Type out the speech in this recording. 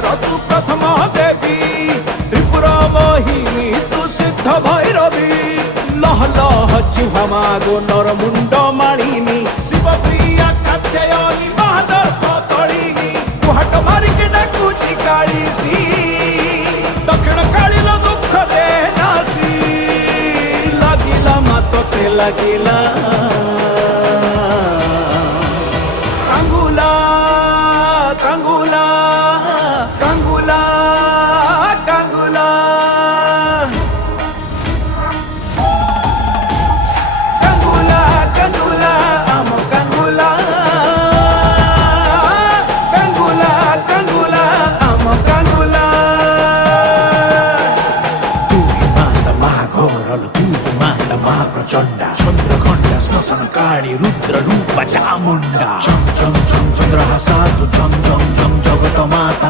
संसार तू प्रथम देवी त्रिपुरा मोहिनी तू सिद्ध भैरवी लह लह जिह्वा गो नर मुंड मालिनी शिव प्रिया कात्यायनी महादर्प तलिनी कुहाट मारिके डाकुची काळीसी दक्षिण काळी दुख दे नासी लागिला मातोते लागिला कांगुला कांगुला कांगुला कांगुला कांगुला कांगुला आम कांगुला कांगुला कांगुला आम कांगुला तू ही माता महाघोर तू ही माता महाप्रचंडा चंद्रखंडा स्मशान काळी रुद्र रूपा चामुंडा चम चम चम चंद्र हा साधू जम जम जम जगत माता